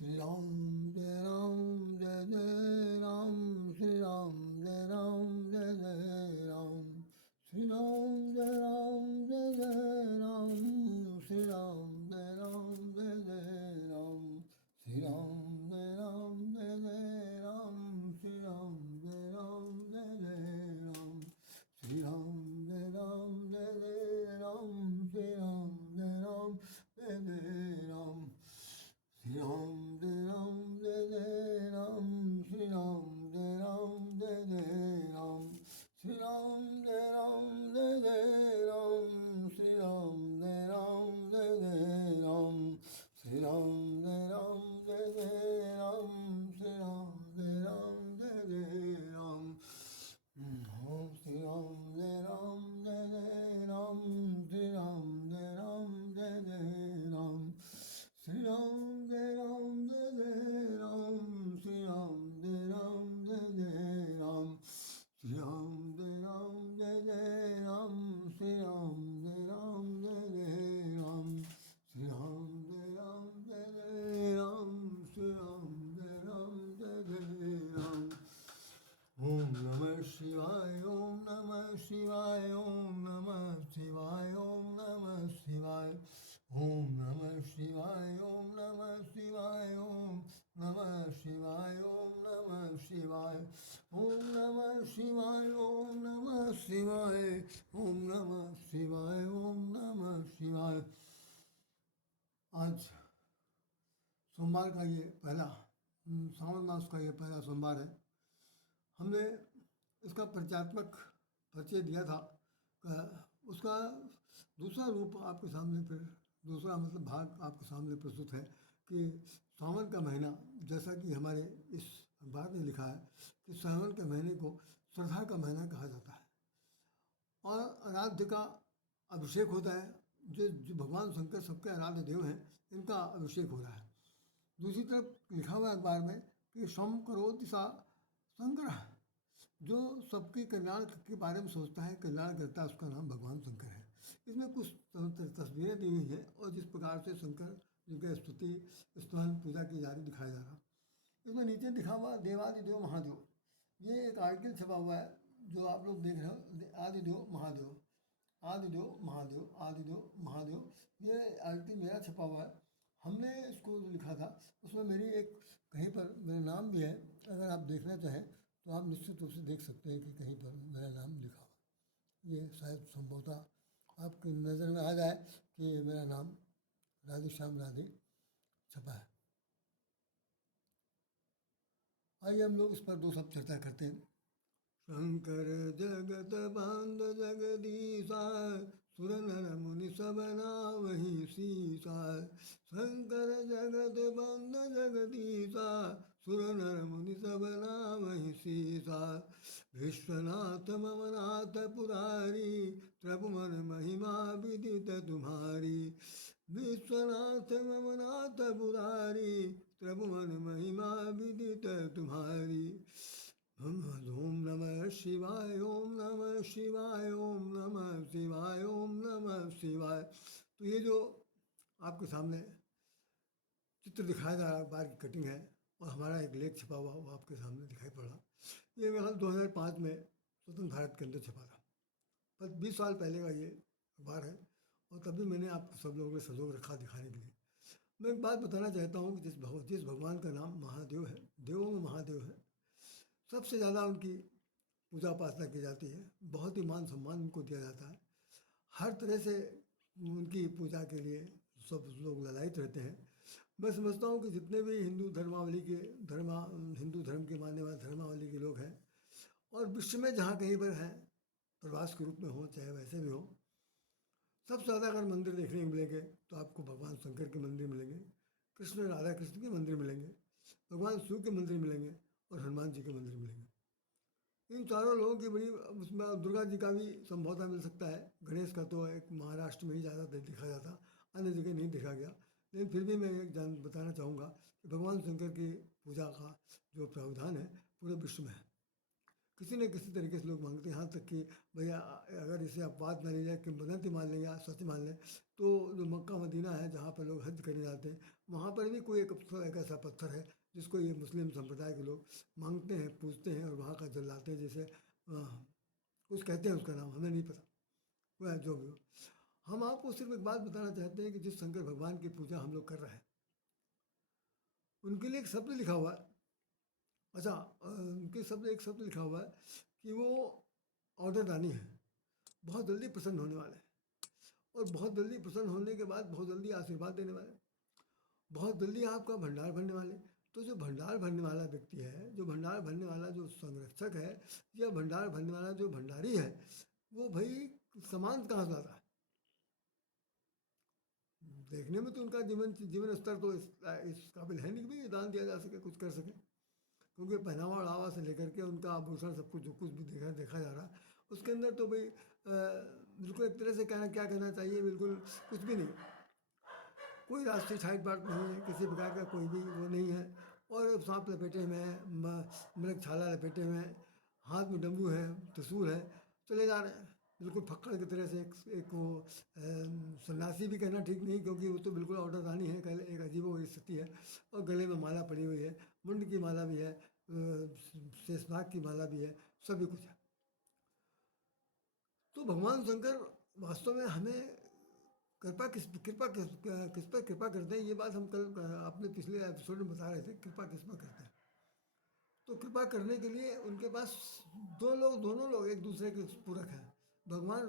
श्री राम जय जय राम, श्री राम जय जय राम, श्री राम जय जय राम, श्री राम जय जय राम, श्री राम जय जय राम, श्री राम जय जय राम, श्री राम जय जय राम, श्री राम जय जय राम, श्री राम जय जय राम, श्री राम जय जय राम, श्री राम जय जय राम, श्री राम जय जय राम, श्री राम जय जय राम, श्री राम जय जय राम, ओम श्री राम जय जय राम, श्री राम जय जय राम, श्री राम जय जय राम, श्री राम जय जय राम, श्री राम जय जय राम, श्री राम जय जय राम, श्री राम जय जय राम, श्री राम जय जय राम। ओम नमः शिवाय, ओम नमः शिवाय, ओम नमः शिवाय, ओम नमः शिवाय, ओम नमः शिवाय, ओम नमः शिवाय, ओम नमः शिवाय, ओम नमः शिवाय, ओम नमः शिवाय, ओम नमः शिवाय, ओम नमः शिवाय, ओम नमः शिवाय। आज सोमवार का ये पहला सावन मास का ये पहला सोमवार है। हमने इसका परिचयात्मक परिचय दिया था। उसका दूसरा रूप आपके सामने फिर दूसरा मतलब भाग आपके सामने प्रस्तुत है कि सावन का महीना, जैसा कि हमारे इस अखबार में लिखा है कि सावन के महीने को श्रद्धा का महीना कहा जाता है और आराध्य का अभिषेक होता है। जो भगवान शंकर सबके आराध्य देव हैं, इनका अभिषेक हो रहा है। दूसरी तरफ लिखा हुआ है अखबार में कि सम करोति सा संग्रह, जो सबके कल्याण के बारे में सोचता है, कल्याण करता है, उसका नाम भगवान शंकर है। इसमें कुछ तस्वीरें दी हुई हैं और जिस प्रकार से शंकर जी की स्तुति स्तवन पूजा की जा रही दिखाया जा रहा। इसमें नीचे लिखा हुआ देवादिदेव महादेव, ये एक आर्टिकल छपा हुआ है जो आप लोग देख रहे हो। आदिदेव महादेव, आदिदेव महादेव, आदिदेव महादेव, ये आर्टिकल मेरा छपा हुआ है। हमने इसको जो लिखा था उसमें मेरी एक कहीं पर मेरा नाम भी है। अगर आप देखना चाहें तो आप निश्चित रूप से देख सकते हैं कि कहीं पर मेरा नाम लिखा हुआ। ये शायद संभवतः आपकी नज़र में आ जाए कि मेरा नाम राधे श्याम राधे छपा है। आइए हम लोग इस पर दो शब्द चर्चा करते हैं। शंकर जगत बांध जगदीशा, सुर नर मुनि सब नावहि सीसा। शंकर जगत बंद जगदीशा, सुर नर मुनि सब नावहि सीसा। विश्वनाथ मम नाथ पुरारी, प्रभु मन महिमा विदित तुम्हारी। विश्वनाथ मम नाथ पुरारी, प्रभु मन महिमा विदित तुम्हारी। ओम नमः शिवाय, ओम नमः शिवाय, ओम नमः शिवाय, ओम नमः शिवाय। तो ये जो आपके सामने चित्र दिखाया जा रहा है, बार की कटिंग है और हमारा एक लेख छपा हुआ वो आपके सामने दिखाई पड़ा। ये मेरा 2005 में स्वतंत्र भारत के अंदर छपा था, पर 20 साल पहले का ये अखबार है और तभी मैंने आपको सब लोगों ने सहयोग रखा दिखाने के लिए। मैं एक बात बताना चाहता हूँ कि जिस भगवान का नाम महादेव है, देवों में महादेव है, सबसे ज़्यादा उनकी पूजा उपासना की जाती है, बहुत ही मान सम्मान उनको दिया जाता है। हर तरह से उनकी पूजा के लिए सब लोग ललायित रहते हैं। मैं समझता हूँ कि जितने भी हिंदू धर्म के मानने वाले धर्मावली के लोग हैं और विश्व में जहाँ कहीं पर हैं, प्रवास के रूप में हो चाहे वैसे भी हो, सबसे ज़्यादा अगर मंदिर देखने को मिलेंगे तो आपको भगवान शंकर के मंदिर मिलेंगे, कृष्ण राधा कृष्ण के मंदिर मिलेंगे, भगवान शिव के मंदिर मिलेंगे और हनुमान जी के मंदिर मिलेंगे। इन चारों लोगों की बड़ी, उसमें दुर्गा जी का भी संभवतः मिल सकता है। गणेश का तो एक महाराष्ट्र में ही ज़्यादा देखा जाता, अन्य जगह नहीं देखा गया। लेकिन फिर भी मैं एक बताना चाहूँगा कि भगवान शंकर की पूजा का जो प्रावधान है पूरे विश्व में है। किसी न किसी तरीके से लोग मांगते हैं, यहाँ तक कि भैया अगर इसे अपवाद मान लिया, किंवदंती मान लें या सच मान लें, तो जो मक्का मदीना है जहाँ पर लोग हज करने जाते हैं, वहाँ पर भी कोई एक ऐसा पत्थर है जिसको ये मुस्लिम संप्रदाय के लोग मांगते हैं, पूजते हैं और वहाँ का जल लाते हैं। जैसे कुछ कहते हैं, उसका नाम हमें नहीं पता, वह जो भी हो। हम आपको सिर्फ एक बात बताना चाहते हैं कि जिस शंकर भगवान की पूजा हम लोग कर रहे हैं, उनके लिए एक शब्द लिखा हुआ है। अच्छा, उनके शब्द एक शब्द लिखा हुआ है कि वो ऑर्डर दानी है, बहुत जल्दी प्रसन्न होने वाले हैं, और बहुत जल्दी प्रसन्न होने के बाद बहुत जल्दी आशीर्वाद देने वाले, बहुत जल्दी आपका भंडार भरने वाले। तो जो भंडार भरने वाला व्यक्ति है, जो भंडार भरने वाला जो संरक्षक है, या भंडार भरने वाला जो भंडारी है, वो भाई समान कहाँ से आता है? देखने में तो उनका जीवन जीवन स्तर तो इस काबिल है नहीं कि भाई दान दिया जा सके, कुछ कर सके, क्योंकि पहनावा ओढ़ावा से लेकर के उनका आभूषण सब कुछ जो कुछ भी देखा देखा जा रहा है, उसके अंदर तो भाई बिल्कुल एक तरह से कहना, क्या कहना चाहिए, बिल्कुल कुछ भी नहीं। कोई राष्ट्रीय छाइट बाट नहीं है, किसी प्रकार का कोई भी वो नहीं है, और सांप लपेटे में है, मृग छाला लपेटे में है, हाथ में डमरू है, त्रिशूल है, चले जा रहे हैं बिल्कुल फक्कड़ की तरह से। एक वो सन्यासी भी कहना ठीक नहीं, क्योंकि वो तो बिल्कुल ऑर्डरदानी है, कल एक अजीब वो स्थिति है। और गले में माला पड़ी हुई है, मुंड की माला भी है, शेषनाग की माला भी है, सभी कुछ है। तो भगवान शंकर वास्तव में हमें किस पर कृपा करते हैं, ये बात हम कल अपने पिछले एपिसोड में बता रहे थे, कृपा किस पर करते हैं। तो कृपा करने के लिए उनके पास दोनों लोग एक दूसरे के पूरक हैं। भगवान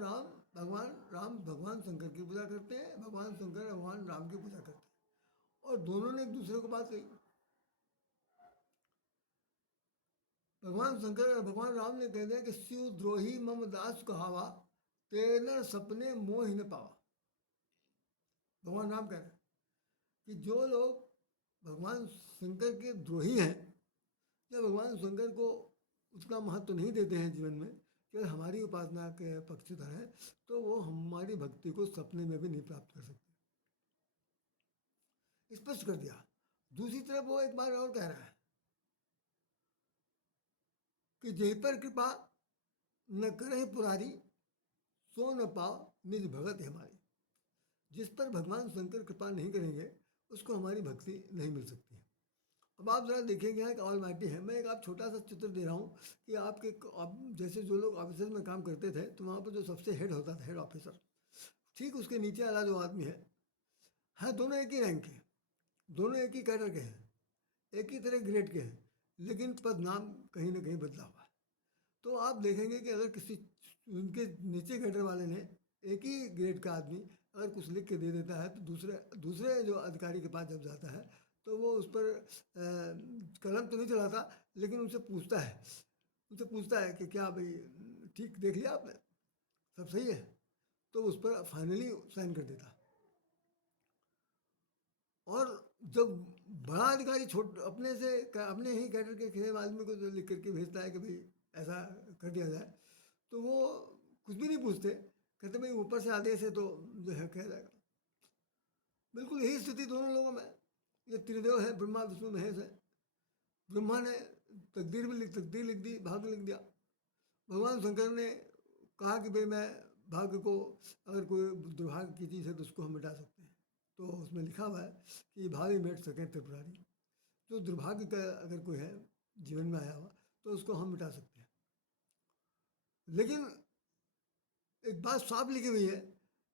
शंकर की पूजा करते हैं, भगवान शंकर भगवान राम की पूजा करते हैं, और दोनों ने एक दूसरे को बात कही। भगवान शंकर और भगवान राम ने कह दिया कि शिव द्रोही मम दास कहावा, तेनर सपने मोह न पावा। भगवान राम कह रहे हैं कि जो लोग भगवान शंकर के द्रोही हैं, या भगवान शंकर को उतना महत्व नहीं देते हैं जीवन में, कि हमारी उपासना के पक्षधर हैं, तो वो हमारी भक्ति को सपने में भी नहीं प्राप्त कर सकते। स्पष्ट कर दिया। दूसरी तरफ वो एक बार और कह रहा है कि जय पर कृपा न करे पुरारी, सो न पाओ निज भगत हमारी। जिस पर भगवान शंकर कृपा नहीं करेंगे, उसको हमारी भक्ति नहीं मिल सकती है। अब आप ज़रा देखिएगा, यहाँ एक ऑलमाइटी है। मैं एक आप छोटा सा चित्र दे रहा हूँ कि आपके आप जैसे जो लोग ऑफिसर में काम करते थे, तो वहाँ पर जो सबसे हेड होता था, हेड ऑफिसर, ठीक उसके नीचे वाला जो आदमी है दोनों एक ही रैंक के, दोनों एक ही कैडर के हैं, एक ही तरह ग्रेड के हैं, लेकिन पद नाम कहीं ना कहीं बदला हुआ है। तो आप देखेंगे कि अगर किसी उनके नीचे कैडर वाले ने, एक ही ग्रेड का आदमी अगर कुछ लिख के दे देता है, तो दूसरे दूसरे जो अधिकारी के पास जब जाता है, तो वो उस पर कलम तो नहीं चलाता, लेकिन उनसे पूछता है कि क्या भाई ठीक देख लिया आपने, सब सही है, तो उस पर फाइनली साइन कर देता। और जब बड़ा अधिकारी अपने ही कैडर के किसी आदमी को जो लिख करके भेजता है कि भाई ऐसा कर दिया जाए, तो वो कुछ भी नहीं पूछते, कहते भाई ऊपर से आदेश है तो जो है कह जाएगा। बिल्कुल यही स्थिति दोनों लोगों में। ये त्रिदेव है, ब्रह्मा विष्णु महेश है। ब्रह्मा ने तकदीर लिख दी, भाग्य लिख दिया। भगवान शंकर ने कहा कि भाई मैं भाग्य को, अगर कोई दुर्भाग्य की चीज़ है तो उसको हम मिटा सकते हैं। तो उसमें लिखा हुआ है कि भावी मिट सके त्रिपुरारी। जो दुर्भाग्य का अगर कोई है जीवन में आया हुआ, तो उसको हम मिटा सकते हैं। लेकिन एक बात साफ लिखी हुई है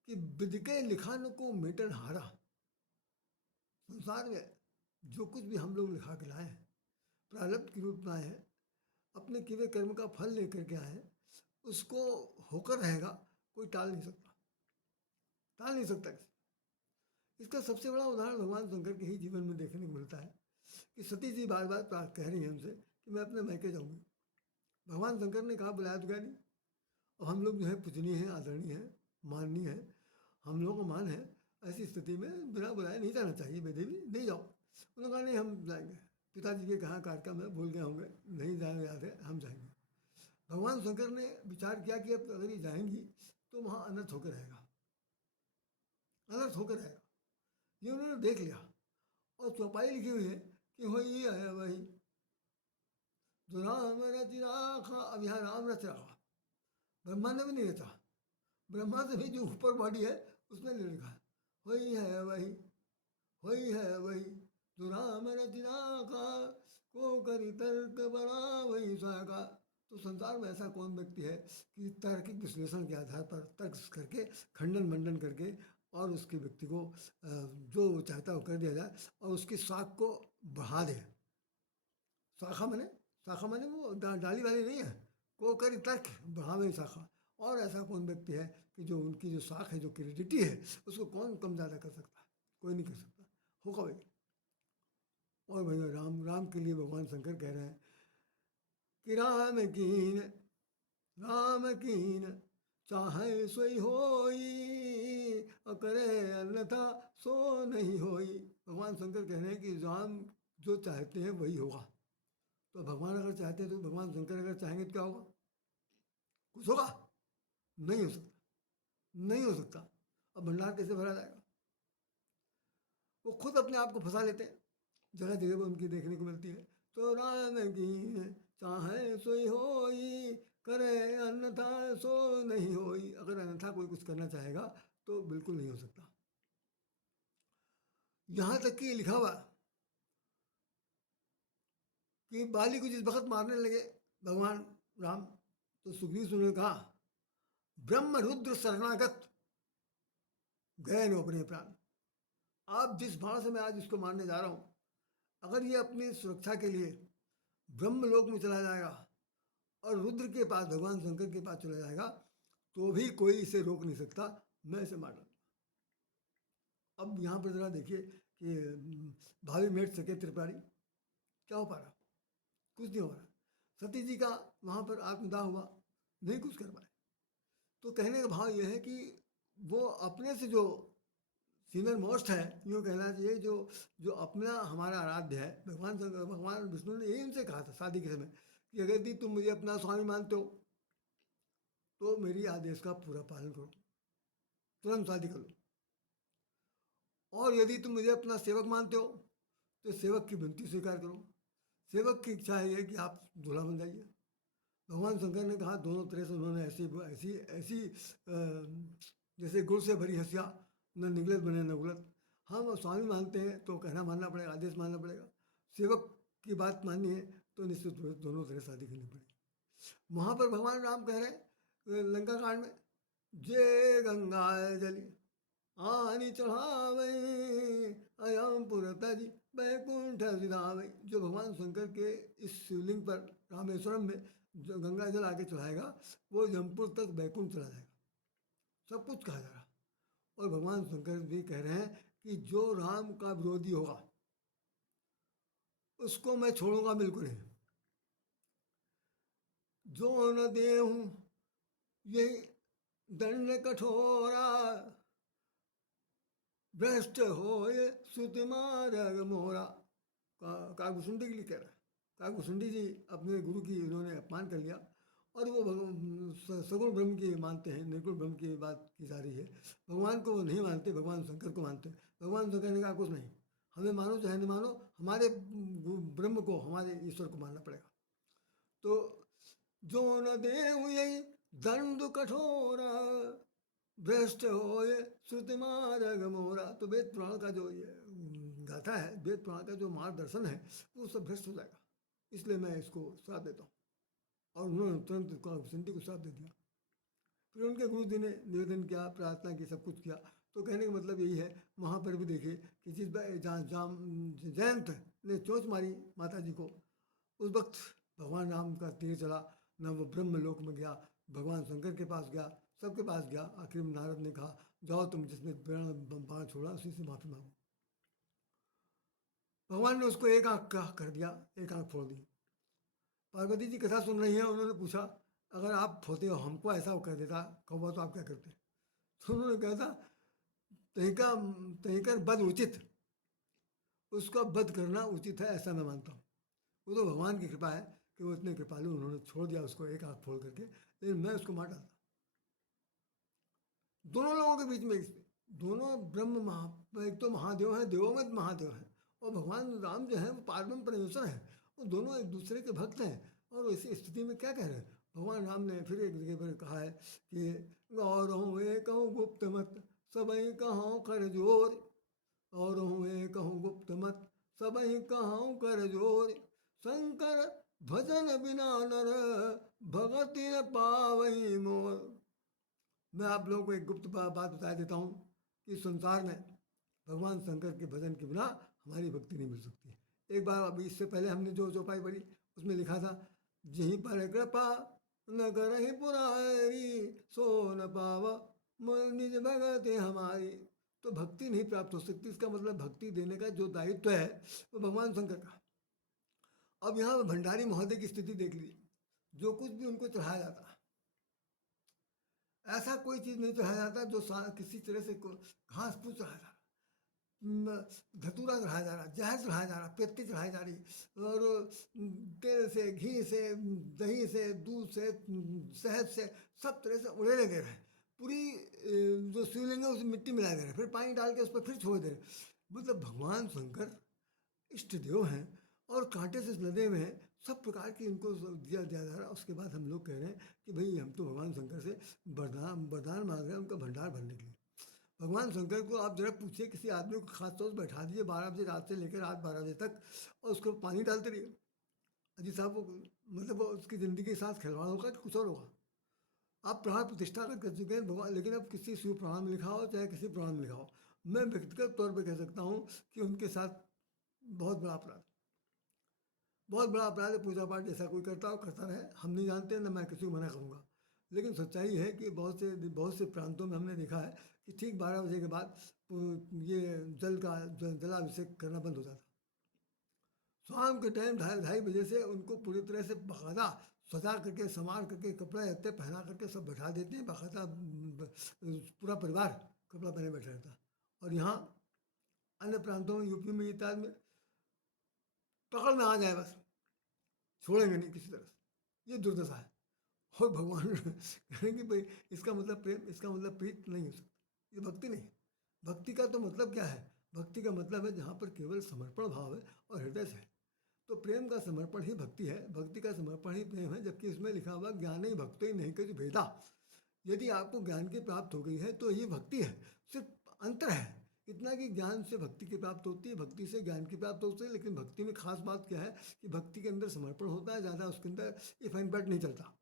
कि विदिके लिखान को मेटन हारा। संसार में जो कुछ भी हम लोग लिखा के लाए हैं, प्रारब्ध के रूप में आए हैं, अपने किए हुए कर्म का फल लेकर के आए हैं, उसको होकर रहेगा, कोई टाल नहीं सकता किसी। इसका सबसे बड़ा उदाहरण भगवान शंकर के ही जीवन में देखने को मिलता है कि सती जी बार बार कह रही हैं उनसे कि मैं अपने मैके जाऊंगी। भगवान शंकर ने कहा बुलाया तो क्या नहीं। और हम लोग जो है पूजनीय हैं, आदरणीय हैं, माननीय हैं, हम लोगों को मान है, ऐसी स्थिति में बिना बुलाए नहीं जाना चाहिए, बेदेवी नहीं जाओ। उन्होंने कहा नहीं हम जाएंगे, पिताजी के कहाँ कार्यक्रम है भूल गए होंगे, नहीं जाने याद है, हम जाएंगे। भगवान शंकर ने विचार किया कि अब अगर ये जाएंगी तो वहाँ अनर्थ होकर रहेगा, अनर्थ होकर रहेगा। ये उन्होंने देख लिया, और चौपाई लिखी हुई है कि वही ये है वही। जो राम रच राखा, अब यहाँ राम रच रखा, ब्रह्मा ने भी नहीं रचा, ब्रह्मा से भी जो ऊपर बॉडी है उसने नहीं लिखा। वही है वही, वही है वही, जो राम रच राखा, को करी तर्क बड़ा वही साका। तो संसार में ऐसा कौन व्यक्ति है कि तार्किक विश्लेषण के आधार पर तर्क करके, खंडन मंडन करके, और उसके व्यक्ति को जो वो चाहता है वो कर दिया जाए, और उसकी शाख को बढ़ा दे। शाखा माने वो डाली वाली नहीं है, को करी तर्क बढ़ावे शाखा। और ऐसा कौन व्यक्ति है कि जो उनकी जो शाख है, जो क्रेडिटी है, उसको कौन कम ज़्यादा कर सकता है? कोई नहीं कर सकता, होगा भाई। और भैया राम के लिए भगवान शंकर कह रहे हैं कि राम कीन चाहे सोई होई, और करे अन्यथा सो नहीं होई। भगवान शंकर कह रहे हैं कि राम जो चाहते हैं वही होगा। तो भगवान अगर चाहते हैं, तो भगवान शंकर अगर चाहेंगे तो क्या होगा? कुछ होगा? नहीं हो सकता, नहीं हो सकता। अब भंडार कैसे भरा जाएगा? वो खुद अपने आप को फंसा लेते हैं, जगह जगह पर उनकी देखने को मिलती है। तो राम की चाहे सोई होई, करे अन्यथा सो नहीं होई। अगर अन्यथा कोई कुछ करना चाहेगा तो बिल्कुल नहीं हो सकता। यहाँ तक कि लिखा हुआ कि बाली को जिस वक्त मारने लगे भगवान राम, तो सुग्रीव ने कहा ब्रह्म रुद्र शरणागत गए नो अपने प्राण। आप जिस बाण से मैं आज इसको मारने जा रहा हूँ, अगर ये अपनी सुरक्षा के लिए ब्रह्मलोक में चला जाएगा और रुद्र के पास, भगवान शंकर के पास चला जाएगा, तो भी कोई इसे रोक नहीं सकता, मैं इसे मार डालूंगा। अब यहाँ पर जरा देखिए कि भावी मेट सके त्रिपुरारी, क्या हो पा रहा? कुछ नहीं हो रहा। सती जी का वहाँ पर आत्मदाह हुआ, नहीं कुछ कर पाए। तो कहने का भाव यह है कि वो अपने से जो सीनियर मोस्ट है, यूँ कहना चाहिए, जो जो अपना हमारा आराध्य है, भगवान विष्णु ने यही उनसे कहा था शादी के समय कि अगर यदि तुम मुझे अपना स्वामी मानते हो तो मेरी आदेश का पूरा पालन करो, तुरंत शादी करो। और यदि तुम मुझे अपना सेवक मानते हो तो सेवक की विनती स्वीकार करो। सेवक की इच्छा है कि आप दूल्हा बन जाइए। भगवान शंकर ने कहा, दोनों तरह से उन्होंने ऐसी ऐसी ऐसी जैसे गुड़ से भरी हंसिया, न निगलत बने न उगलत। हम स्वामी मानते हैं तो कहना मानना पड़ेगा, आदेश मानना पड़ेगा। सेवक की बात माननी है तो निश्चित रूप से दोनों तरह शादी करनी पड़ेगी। वहाँ पर भगवान राम कह रहे लंका कांड में, जे गंगा जली आनी चढ़ावे अयम पुरतज बैकुंठ सिधावे। जो भगवान शंकर के इस शिवलिंग पर रामेश्वरम में जो गंगा जल आके चढ़ाएगा, वो यमपुर तक बैकुंठ चला जाएगा। सब कुछ कहा जा रहा। और भगवान शंकर भी कह रहे हैं कि जो राम का विरोधी होगा उसको मैं छोड़ूंगा बिल्कुल नहीं। जो न देहूं ये दंड कठोरा, भ्रष्ट हो ये श्रुति मार्ग मोरा। काकभूषुंडी के लिए कह रहा है। काकभूषुंडी जी अपने गुरु की उन्होंने अपमान कर लिया, और वो सगुण ब्रह्म की मानते हैं, निर्गुण ब्रह्म की बात की जा रही है। भगवान को वो नहीं मानते, भगवान शंकर को मानते हैं। भगवान शंकर ने कहा कुछ नहीं, हमें मानो चाहे नहीं मानो, हमारे ब्रह्म को, हमारे ईश्वर को मानना पड़ेगा। तो जो न दे यही दंड कठोरा, भ्रष्ट हो ये श्रुति मार्ग मोरा। तो वेद पुराण का जो ये गाथा है, वेद पुराण का जो मार्गदर्शन है, वो सब भ्रष्ट हो जाएगा। इसलिए मैं इसको श्राप देता हूँ। और उन्होंने तुरंत काकभूषुंडी को श्राप दे दिया। फिर उनके गुरु जी ने निवेदन किया, प्रार्थना की, सब कुछ किया। तो कहने का मतलब यही है, वहाँ पर भी देखिए कि जिस जयंत ने चोंच मारी माता जी को, उस वक्त भगवान राम का तीर चला, न वो ब्रह्म लोक में गया, भगवान शंकर के पास गया, सबके पास गया। आखिर में नारद ने कहा, जाओ तुम जिसने बाण छोड़ा उसी से माफी मांगो। भगवान ने उसको एक आंख का कर दिया, एक आंख फोड़ दी। पार्वती जी कथा सुन रही हैं, उन्होंने पूछा, अगर आप होते हो, हमको ऐसा कर देता कौवा, तो आप क्या करते? तो उन्होंने कहा था, तहिका तहिकर बद उचित, उसका वध करना उचित है, ऐसा मैं मानता हूँ। वो तो भगवान की कृपा है कि वो इतने कृपालु, उन्होंने छोड़ दिया उसको एक आँख फोड़ करके, लेकिन मैं उसको मार डालता। दोनों लोगों के बीच में, दोनों एक तो महादेव हैं, देवों में महादेव हैं, और भगवान राम जो है वो पारब्रह्म परमेश्वर है। वो दोनों एक दूसरे के भक्त हैं। और इस स्थिति में क्या कह रहे हैं भगवान राम ने फिर एक जगह पर कहा है कि गौरव एक गुप्त मत सबई कहूँ कर जोर, और हुए कहूँ गुप्त मत सबई कहूँ कर जोर, शंकर भजन बिना नर भगति न पावई मोर। मैं आप लोगों को एक गुप्त बात बता देता हूँ कि संसार में भगवान शंकर के भजन के बिना हमारी भक्ति नहीं मिल सकती। एक बार अभी इससे पहले हमने जो चौपाई पढ़ी उसमें लिखा था, जहीं पर कृपा न करहि पुरारी सो न पाव निज भगत हमारी। तो भक्ति नहीं प्राप्त हो सकती, इसका मतलब भक्ति देने का जो दायित्व है वो भगवान शंकर का। अब यहाँ भंडारी महोदय की स्थिति देख लीजिए, जो कुछ भी उनको चढ़ाया जाता, ऐसा कोई चीज़ नहीं चढ़ाया जाता जो किसी तरह से घास फूस चढ़ाया जा रहा, धतूरा चढ़ाया जा रहा, जहर चढ़ाया जा रहा, पेट्टी चढ़ाई जा रही, और तेल से, घी से, दही से, दूध से, शहद से, सब तरह से उड़ेले दे रहे हैं। पूरी जो शिवलिंग है उसमें मिट्टी मिला दे रहे हैं, फिर पानी डाल के उस पर फिर छोड़ दे रहे हैं। मतलब भगवान शंकर इष्ट देव हैं और कांटे से लदे हुए हैं, सब प्रकार की इनको दिया जा रहा है। उसके बाद हम लोग कह रहे हैं कि भाई हम तो भगवान शंकर से वरदान मांग रहे हैं उनका भंडार भरने के लिए। भगवान शंकर को आप जरा पूछिए, किसी आदमी को खास तौर से बैठा दीजिए 12 बजे रात से लेकर रात 12 बजे तक और उसको पानी डालते रहिए, अजीत साहब वो मतलब उसकी ज़िंदगी के साथ खिलवाड़ होगा कि कुछ और होगा। आप प्राण प्रतिष्ठा कर चुके हैं भगवान, लेकिन अब किसी शिव पुराण में लिखा हो चाहे किसी पुराण में लिखा हो, मैं व्यक्तिगत तौर पर कह सकता हूँ कि उनके साथ बहुत बड़ा अपराध, बहुत बड़ा अपराध है। पूजा पाठ जैसा कोई करता हो करता रहे, हम नहीं जानते, ना मैं किसी को मना करूँगा। लेकिन सच्चाई है कि बहुत से प्रांतों में हमने देखा है कि ठीक 12 बजे के बाद ये जलाभिषेक करना बंद हो जाता। शाम के टाइम 2:30 बजे से उनको पूरी तरह से बाकायदा सजा करके, संवार करके, कपड़े लत्ते पहना करके सब बैठा देते हैं, बाकायदा पूरा परिवार कपड़ा पहने बैठा रहता है। और यहाँ अन्य प्रांतों में, यूपी में, इत्यादि में पकड़ में आ जाए बस छोड़ेंगे नहीं किसी तरह से, ये दुर्दशा है। और भगवान कहेंगे भाई इसका मतलब प्रेम, इसका मतलब प्रीत नहीं हो सकता, ये भक्ति नहीं। भक्ति का तो मतलब क्या है? भक्ति का मतलब है जहाँ पर केवल समर्पण भाव है और हृदय से है। तो प्रेम का समर्पण ही भक्ति है, भक्ति का समर्पण ही प्रेम है। जबकि इसमें लिखा हुआ ज्ञान ही भक्ति ही नहीं कुछ भेदा। यदि आपको ज्ञान की प्राप्त हो गई है तो ये भक्ति है, सिर्फ अंतर है इतना कि ज्ञान से भक्ति की प्राप्त होती है, भक्ति से ज्ञान की प्राप्त होती है। लेकिन भक्ति में खास बात क्या है कि भक्ति के अंदर समर्पण होता है ज़्यादा, उसके अंदर इफ एंड बट नहीं चलता।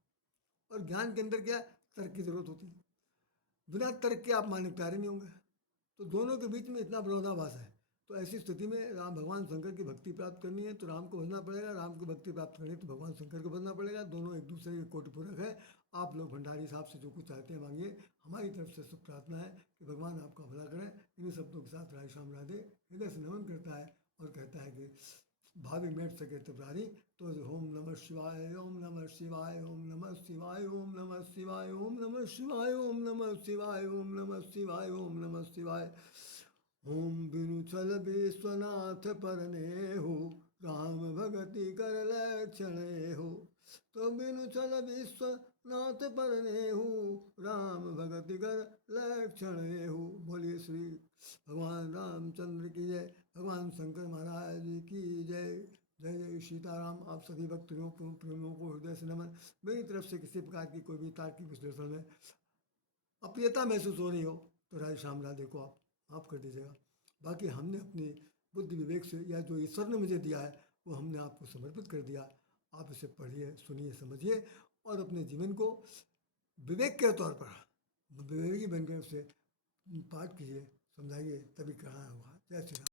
और ज्ञान के अंदर क्या, तर्क की जरूरत होती है, बिना तर्क के आप मानने प्यारे नहीं होंगे। तो दोनों के बीच में इतना विरोधाभास है। तो ऐसी स्थिति में राम भगवान शंकर की भक्ति प्राप्त करनी है तो राम को भजना पड़ेगा, राम की भक्ति प्राप्त करनी है तो भगवान शंकर को भजना पड़ेगा। दोनों एक दूसरे के कोटिपूरक है। आप लोग भंडारी साहब से जो कुछ चाहते हैं मांगिए, हमारी तरफ से शुभ प्रार्थना है कि भगवान आपका भला करें। इन्हीं शब्दों के साथ राधे श्याम राधे हृदय से नमन करता है और कहता है कि भाभी मेट सके त्रिपुरारी। तो ओम नमः शिवाय, ओम नमः शिवाय, ओम नमः शिवाय, ओम नमः शिवाय, ओम नमः शिवाय, ओम नमः शिवाय, ओम नमः शिवाय, ओम नमः शिवाय। ओम बिनु चल विश्वनाथ परने हो, राम भगति कर लक्षण हो। तो बिनु चल विश्वनाथ परने हो, राम भगति कर लक्षण हो। बोलिए श्री भगवान रामचंद्र की जय, भगवान शंकर महाराज की जय। जय जय सीताराम। आप सभी भक्तों प्रेमियों को हृदय से नमन। मेरी तरफ से किसी प्रकार की कोई भी तार्किक विश्लेषण में अप्रियता महसूस हो रही हो तो राधे श्याम राधे को आप माफ़ कर दीजिएगा। बाकी हमने अपनी बुद्धि विवेक से या जो ईश्वर ने मुझे दिया है वो हमने आपको समर्पित कर दिया। आप इसे पढ़िए, सुनिए, समझिए और अपने जीवन को विवेक के तौर पर विवेकी बनकर उसे पाठ कीजिए, समझाइए, तभी कहना होगा। जय श्री राम।